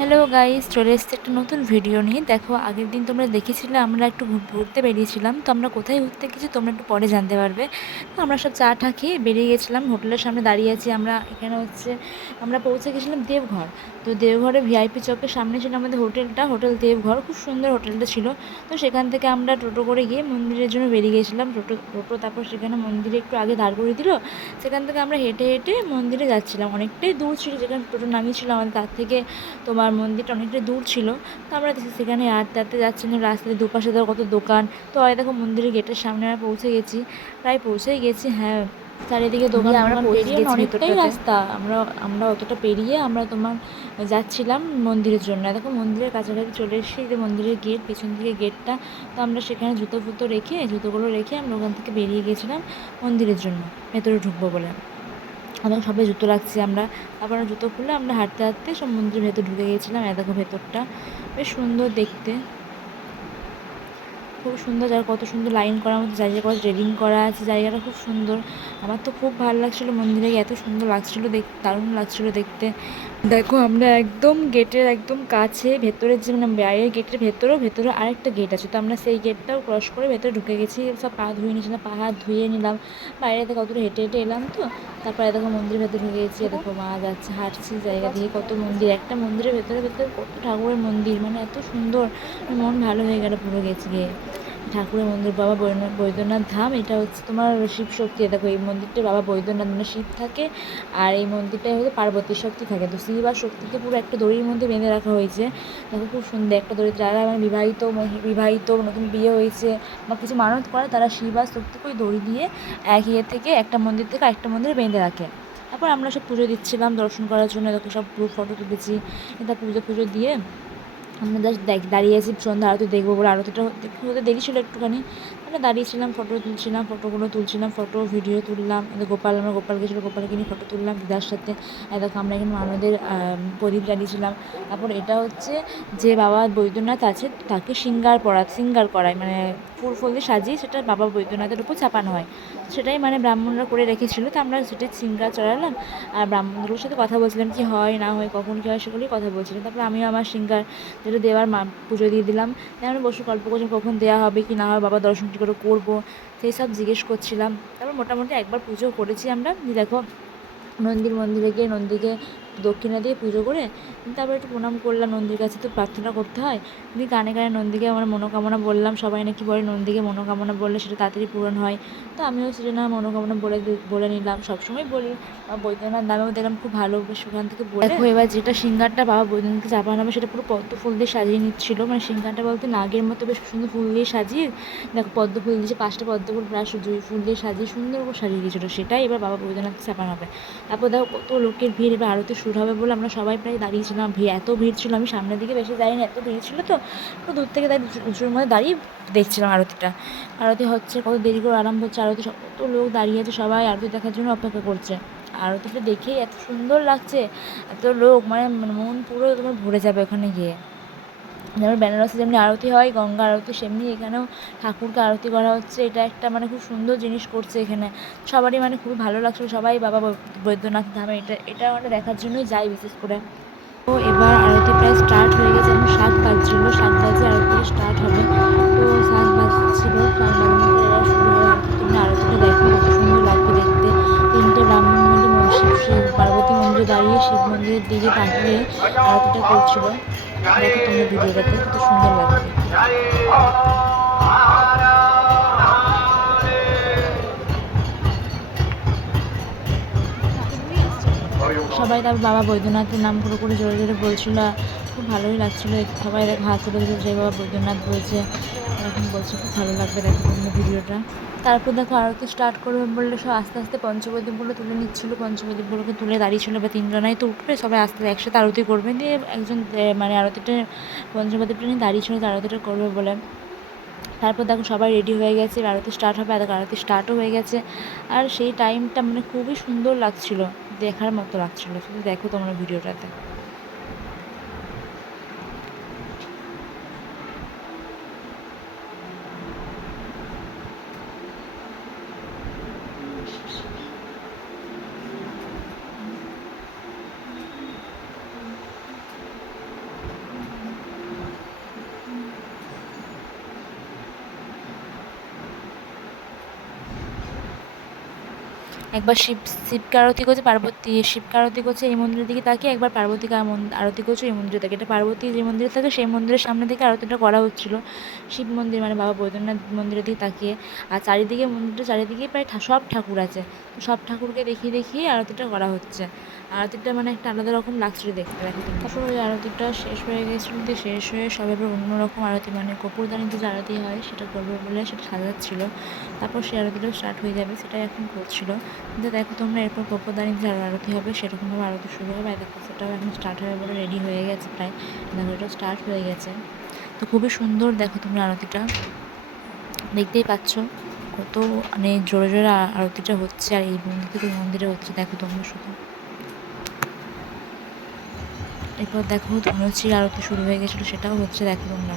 Hello guys, চলে এসছে একটা নতুন ভিডিও নিয়ে। দেখো, আগের দিন তোমরা দেখেছিলে, আমরা একটু ঘুরতে বেরিয়েছিলাম। তো আমরা কোথায় ঘুরতে গেছি তোমরা একটু পরে জানতে পারবে। তো আমরা সব চা টা খেয়ে বেরিয়ে গেছিলাম। হোটেলের সামনে দাঁড়িয়ে আছি আমরা। এখানে হচ্ছে আমরা পৌঁছে গেছিলাম দেবঘর তো দেবঘরে ভিআইপি চকের সামনে ছিল আমাদের হোটেলটা, হোটেল দেবঘর খুব সুন্দর হোটেলটা ছিল। তো সেখান থেকে আমরা টোটো করে গিয়ে মন্দিরের জন্য বেরিয়ে গেছিলাম। টোটো টোটো তারপর সেখানে মন্দিরে একটু আগে দাঁড় করে দিল। সেখান থেকে আমরা হেঁটে হেঁটে মন্দিরে যাচ্ছিলাম। অনেকটাই দূর ছিল যেখানে টোটো নামিয়েছিল আমাদের। তার থেকে তোমার মন্দিরটা অনেকটাই দূর ছিল। তো আমরা সেখানে আটতে আটতে যাচ্ছিলাম রাস্তায় দুপাশে ধর কত দোকান। তো হয় দেখো মন্দিরের গেটের সামনে আমরা পৌঁছে গেছি। প্রায় পৌঁছেই গেছি হ্যাঁ। চারিদিকে দোকান আমরা পেরিয়ে অনেকটাই রাস্তা। আমরা আমরা অতটা পেরিয়ে আমরা তোমার যাচ্ছিলাম মন্দিরের জন্য। দেখো মন্দিরের কাছাকাছি চলে এসেছি যে মন্দিরের গেট পেছন দিকে গেটটা। তো আমরা সেখানে জুতো ফুতো রেখে জুতোগুলো রেখে আমরা ওখান থেকে বেরিয়ে গেছিলাম মন্দিরের জন্য ভেতরে ঢুকবো বলে। আমরা সবাই জুতো রাখছি আমরা তারপর জুতো খুলে আমরা হাঁটতে হাঁটতে সব মন্দিরের ভেতর ঢুকে গেছিলাম। এ দেখো ভেতরটা বেশ সুন্দর দেখতে। খুব সুন্দর জায়গা, কত সুন্দর লাইন করার মতো জায়গা, কত রেলিং করা আছে, জায়গাটা খুব সুন্দর। আমার তো খুব ভালো লাগছিল মন্দিরে, এত সুন্দর লাগছিল দেখ, দারুণ লাগছিল দেখতে। দেখো, আমরা একদম গেটের একদম কাছে, ভেতরের যে মানে বাইরের গেটের ভেতরেও ভেতরে আরেকটা গেট আছে। তো আমরা সেই গেটটাও ক্রস করে ভেতরে ঢুকে গেছি, সব পা ধুয়ে নিয়েছিলাম পা হাত ধুয়ে নিলাম। বাইরে থেকে কতটা হেঁটে হেঁটে এলাম তো। তারপরে দেখো মন্দিরের ভেতরে ঢুকে গেছি, দেখো মা যাচ্ছে, হাঁটছি জায়গা দিয়ে, কত মন্দির। একটা মন্দিরের ভেতরে ভেতরে কত ঠাকুরের মন্দির মানে এত সুন্দর। মন ভালো হয়ে গেল পুরো গেছি গিয়ে ঠাকুরের মন্দির, বাবা বৈদ্য- বৈদ্যনাথ ধাম, এটা হচ্ছে তোমার শিব শক্তি। দেখো, এই মন্দিরটা বাবা বৈদ্যনাথ মানে শিব থাকে, আর এই মন্দিরটাই হচ্ছে পার্বতী শক্তি থাকে। তো শিব আর শক্তিকে পুরো একটা দড়ির মধ্যে বেঁধে রাখা হয়েছে। দেখো, খুব সুন্দর একটা দড়ি। যারা মানে বিবাহিত বিবাহিত, নতুন বিয়ে হয়েছে বা কিছু মানত করে, তারা শিব আর শক্তিকে ওই দড়ি দিয়ে এক ইয়ে থেকে একটা মন্দির থেকে আরেকটা মন্দিরে বেঁধে রাখে। তারপর আমরা সব পুজো দিচ্ছিলাম দর্শন করার জন্য। দেখো, সব গ্রুপ ফটো তুলেছি। এটা পুজো পুজো দিয়ে আমরা দেখ দাঁড়িয়ে আছি সন্ধ্যা আরতি দেখব বলে। আরতিটা হতে দেরি ছিল একটুখানি? আমরা দাঁড়িয়েছিলাম ফটো তুলছিলাম ফটোগুলো তুলছিলাম ফটো ভিডিও তুললাম। গোপাল, আমরা গোপাল গেছিল গোপালকে নিয়ে ফটো তুললাম দিদার সাথে। দেখো, আমরা এখানে আমাদের প্রদীপ জ্বালিয়েছিলাম তারপর এটা হচ্ছে যে বাবা বৈদ্যনাথ আছে, তাকে সিঙ্গার পড়া সিঙ্গার করায়। মানে ফুল ফুল দিয়ে সাজিয়ে সেটা বাবা বৈদ্যনাথের উপর চাপানো হয়। সেটাই মানে ব্রাহ্মণরা করে রেখেছিলো। তো আমরা সেটাই সিঙ্গার চড়ালাম। আর ব্রাহ্মণগুলোর সাথে কথা বলছিলাম কি হয়, না হয়, কখন কী হয় সেগুলোই কথা বলছিলাম। তারপর আমিও আমার সিঙ্গার যেটা দেওয়ার মা, পুজো দিয়ে দিলাম। তাই আমরা বসে গল্প করছি কখন দেওয়া হবে, কি না হবে, বাবা দর্শন করে করব, সেই সব জিজ্ঞেস করছিলাম। তারপর মোটামুটি একবার পুজো করেছি আমরা। দেখো, নন্দীর মন্দিরে গিয়ে নন্দীকে দক্ষিণা দিয়ে পুজো করে তারপর একটু প্রণাম করলাম নন্দীর কাছে, তো প্রার্থনা করতে হয়। দিয়ে গানে গানে নন্দীকে আমার মনোকামনা বললাম, সবাই নাকি বলে নন্দীকে মনোকামনা বললে সেটা তাড়াতাড়ি পূরণ হয়। তো আমিও সেটা না মনোকামনা বলে বলে নিলাম, সবসময় বলি। বৈদ্যনাথ নামেও দেখলাম খুব ভালো ওখান থেকে বলে। এবার যেটা সিঙ্গারটা বাবা বৈদ্যনাথকে চাপানো হবে সেটা পুরো পদ্ম ফুল দিয়ে সাজিয়ে নিচ্ছিল। মানে সিঙ্গারটা বলতে নাগের মতো বেশ সুন্দর ফুল দিয়ে সাজিয়ে, দেখো পদ্ম ফুল দিয়েছে, পাঁচটা পদ্ম ফুল প্রায় জুঁই ফুল দিয়ে সাজিয়ে সুন্দর করে সাজিয়ে দিয়েছিলো, সেটাই এবার বাবা বৈদ্যনাথকে চাপানো হবে। তারপর দেখো কত লোকের ভিড়, এবার আরতি শুরু হবে বলে আমরা সবাই প্রায় দাঁড়িয়েছিলাম ভিড় এত ভিড় ছিল, আমি সামনের দিকে বেশি যাইনি, এত ভিড় ছিল তো। তো দূর থেকে উঁচু- উঁচুর মধ্যে দাঁড়িয়ে দেখছিলাম আরতিটা। আরতি হচ্ছে, কত দেরি করে আরম্ভ হচ্ছে আরতি কত লোক দাঁড়িয়ে আছে, সবাই আরতি দেখার জন্য অপেক্ষা করছে। আরতিটা দেখেই এত সুন্দর লাগছে, এত লোক মানে মানে মন পুরো তোমার ভরে যাবে ওখানে গিয়ে। যেমন বেনারসে যেমনি আরতি হয়, গঙ্গা আরতি, সেমনি এখানেও ঠাকুরকে আরতি করা হচ্ছে। এটা একটা মানে খুব সুন্দর জিনিস করছে এখানে। সবারই মানে খুবই ভালো লাগছিল সবাই বাবা বৈদ্যনাথ ধামে এটা এটা আমরা দেখার জন্যই যাই বিশেষ করে। তো এবার আরতি প্রায় স্টার্ট হয়ে গেছে। এখন শাক বাজছিল। শাক বাজে আরতি স্টার্ট হবে। তো শাক বাজছিল। আরতিটা দেখো। কত সুন্দর লাগবে দেখতে। তিনটে ব্রাহ্মণ মন্দির শিব, পার্বতী মন্দিরে দাঁড়িয়ে শিব মন্দিরের দিকে তাকিয়ে আরতিটা করছিল। দেখো তোমরা কত সুন্দর লাগবে সবাই তার বাবা বৈদ্যনাথের নাম করে করে জোরে জোরে বলছিল খুব ভালোই লাগছিল সবাই হাত তুলে যে বাবা বৈদ্যনাথ বলছে এরকম বলছে খুব ভালো লাগবে দেখো ভিডিওটা। তারপর দেখো আরতি স্টার্ট করবে বললে সব আস্তে আস্তে পঞ্চবদ্বীপগুলো তুলে নিচ্ছিলো পঞ্চবদ্বীপগুলোকে তুলে দাঁড়িয়েছিলো বা তিনজনাই তো উঠবে, সবাই আস্তে একসাথে আরতি করবে দিয়ে একজন মানে আরতিটা পঞ্চবদ্বীপটা নিয়ে দাঁড়িয়েছিলো আরতিটা করবে বলে। তারপর দেখো সবাই রেডি হয়ে গেছে আরতি স্টার্ট হবে দেখো আরতি স্টার্টও হয়ে গেছে। আর সেই টাইমটা মানে খুবই সুন্দর লাগছিল, দেখার মতো লাগছিল, শুধু দেখো তোমরা ভিডিওটাতে একবার শিব শিবকে আরতি করছে, পার্বতী শিবকে আরতি করছে, এই মন্দিরের দিকে তাকিয়ে একবার পার্বতীকে আমন- আরতি করছে এই মন্দিরে তাকে। এটা পার্বতী যে মন্দিরে থাকে, সেই মন্দিরের সামনে থেকে আরতিটা করা হচ্ছিল। শিব মন্দির মানে বাবা বৈদ্যনাথ মন্দিরের দিকে তাকিয়ে। আর চারিদিকে মন্দিরটা চারিদিকে প্রায় সব ঠাকুর আছে। সব ঠাকুরকে দেখিয়ে দেখিয়ে আরতিটা করা হচ্ছে। আরতিটা মানে একটা আলাদা রকম লাগছিল দেখতে, দেখো। তারপর ওই আরতিটা শেষ হয়ে গেছিল দিয়ে শেষ হয়ে সব এবার অন্যরকম আরতি মানে কপুরদানিতে যে আরতি হয়, সেটা করবে বলে সেটা সাজাচ্ছিল। তারপর সেই আরতিটাও স্টার্ট হয়ে যাবে, সেটাই এখন করছিল। কিন্তু দেখো তোমরা এরপর কপুরদানির যে আরতি হবে, সেরকমভাবে আরতি শুরু হবে। আর দেখো সেটাও এখন স্টার্ট হয়ে বলে রেডি হয়ে গেছে প্রায়। দেখো এটাও স্টার্ট হয়ে গেছে। তো খুবই সুন্দর দেখো তোমরা আরতিটা। দেখতেই পাচ্ছ কত মানে জোরে জোরে আরতিটা হচ্ছে আর এই মন্দির থেকে মন্দিরে হচ্ছে। দেখো তোমরা শুধু। এরপর দেখো ধনুচির আরতি শুরু হয়ে গেছিল, সেটাও হচ্ছে দেখো তোমরা।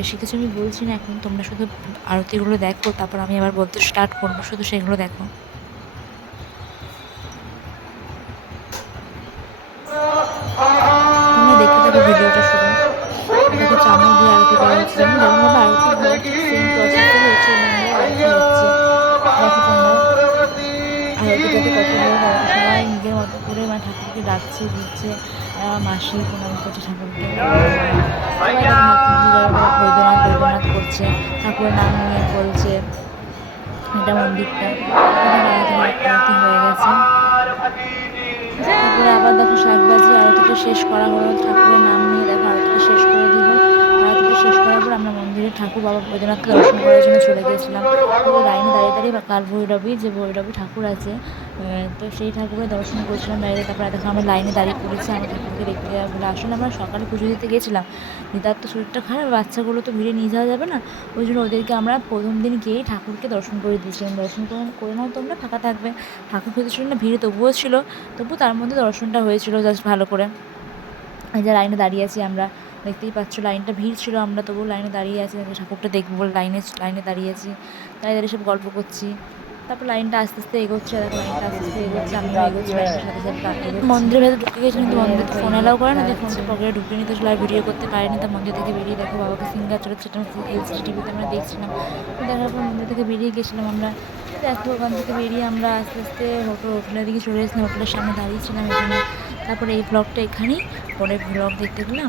বেশি কিছু আমি বলছি না এখন, তোমরা শুধু আরতিগুলো দেখো, তারপর আমি আবার বলতে স্টার্ট করব, শুধু সেগুলো দেখো। সবাই নিজের মতো করে ঠাকুরকে ডাকছে, দিচ্ছে। মাসি প্রণাম করছে ঠাকুরকে। করছে ঠাকুরের নাম নিয়ে বলছে এটা মন্দিরটা। আরতি হয়ে গেছে। তারপরে আবার দেখো শাকবাজি আরতিটা শেষ করা হলো, ঠাকুরের নাম নিয়ে দেখো আরতিটা শেষ করে দিল আরতিটা শেষ করার পর আমরা মন্দিরে ঠাকুর বাবা বৈদ্যনাথকে দর্শন করার জন্য চলে গিয়েছিলাম। তো লাইনে দাঁড়িয়ে দাঁড়িয়ে কাল ভৈরবী যে ভৈরবী ঠাকুর আছে তো সেই ঠাকুরের দর্শন করছিলাম বাইরে তারপরে দেখো আমরা লাইনে দাঁড়িয়ে পড়েছি আমরা ঠাকুরকে দেখতে যাব বলে। আসলে আমরা সকালে পুজো দিতে গেছিলাম দিদার তো শরীরটা খারাপ, বাচ্চাগুলো তো ভিড়ে নিয়ে যাওয়া যাবে না, ওই জন্য ওদেরকে আমরা প্রথম দিন গিয়েই ঠাকুরকে দর্শন করে দিয়েছিলাম। দর্শন করে করে নাও, তোমরা ফাঁকা থাকবে। ঠাকুর খুঁজে ছিল না ভিড়ে তবুও ছিল, তবু তার মধ্যে দর্শনটা হয়েছিল, জাস্ট ভালো করে। এই যে লাইনে দাঁড়িয়ে আছি আমরা। দেখতেই পাচ্ছ, লাইনটা ভিড় ছিল আমরা তবু লাইনে দাঁড়িয়ে আছি ঠাকুরটা দেখব বলে লাইনে লাইনে দাঁড়িয়ে আছি। তাই দাঁড়িয়ে সব গল্প করছি। তারপর লাইনটা আস্তে আস্তে এগোচ্ছে, দেখো লাইনটা আস্তে আস্তে এগোচ্ছে আমি এগোচ্ছি সাথে সাথে। মন্দিরের ভেতরে ঢুকে গেছি কিন্তু মন্দির তো ফোন এলাও করে না, যে ফোনটা পকেটে ঢুকে নিতে আর ভিডিও করতে পারিনি, তা মন্দির থেকে বেরিয়ে দেখো, বাবাকে সিঙ্গার চলে সেটা এলসিডি টিভিতে আমরা দেখছিলাম। দেখার পর মন্দির থেকে বেরিয়ে গেছিলাম আমরা। দেখো, ওখান থেকে বেরিয়ে আমরা আস্তে আস্তে হোটেল হোটেলের দিকে চলে এসেছিলাম হোটেলের সামনে দাঁড়িয়েছিলাম এখানে। তারপরে এই ব্লগটা এখানেই পরে ব্লগ দেখতে গেলে